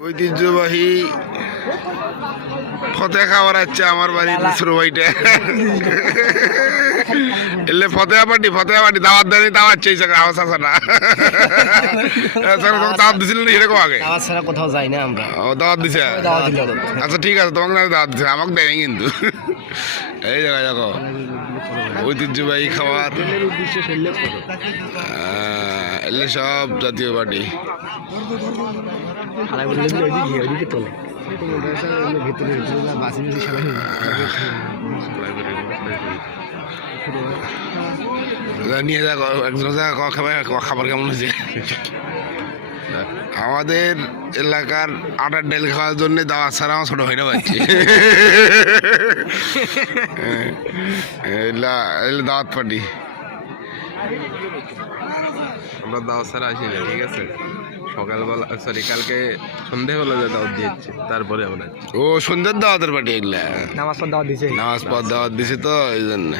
ঐতিহ্যবাহী ফতে খাবার আছে আমার বাড়ির ছোট ভাইটা এলে ফতেহা পার্টি দাওয়াত দেয়নি দাওয়াত চাইছে আওয়াজ আসে না দাওয়াত দিছিল না এরকম আগে দাওয়াত ছাড়া কোথাও যাই না আমরা। দাওয়াত দিছে দাওয়াত দিল। আচ্ছা ঠিক আছে তোমাকে না দাওয়াত দিছে আমাকে দেয়নি কিন্তু এই জায়গায় দেখো ঐতিহ্যবাহী খাবার এলে সব জাতীয় পার্টি নিয়ে যা একজন খাবার কেমন হয়েছে। আমাদের এলাকার আটার ডাল খাওয়ার জন্য দাওয়াত ছাড়া আমার ছোট ভাইরা পাচ্ছি দাওয়াত পার্টি আমরা দাওয়াত ছাড়া আসি না, ঠিক আছে। সকালবেলা সরি কালকে সন্ধ্যেবেলা দাওয়াত দিয়েছে, তারপরে আমরা ও সন্ধ্যার দাওয়াতের পার্টি এগুলা নামাজ পড় দাওয়াত দিছে। নামাজ পড় দাওয়াত দিছে তো এই জন্য